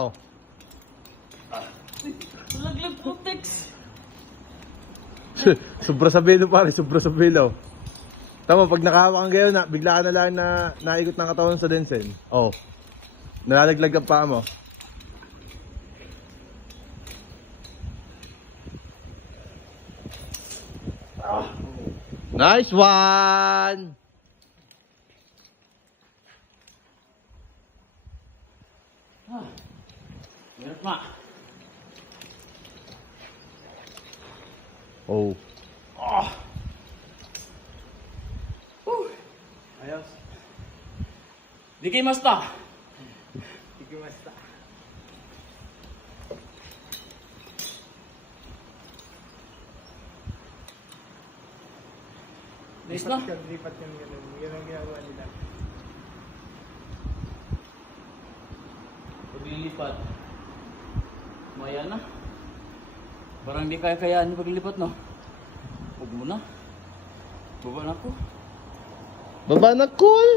Oh. Laglag protex. Sobra sa belo pare, sobra sa belo. Tama, pag nakahawak kang gayon, bigla ka na lang na naikot ng katawan sa densen. Oh. Nalalaglag ang paa mo. Nice one! Meron pa. Oh. Ayos. Diki masta. Sige, basta. Nice na. Lipat yung ganun. Yun ang ginagawa nila. Paglilipat. Maya na. Parang di kaya-kayaan yung paglilipat, no? Huwag mo na. Baba na ako. Baba na, cool!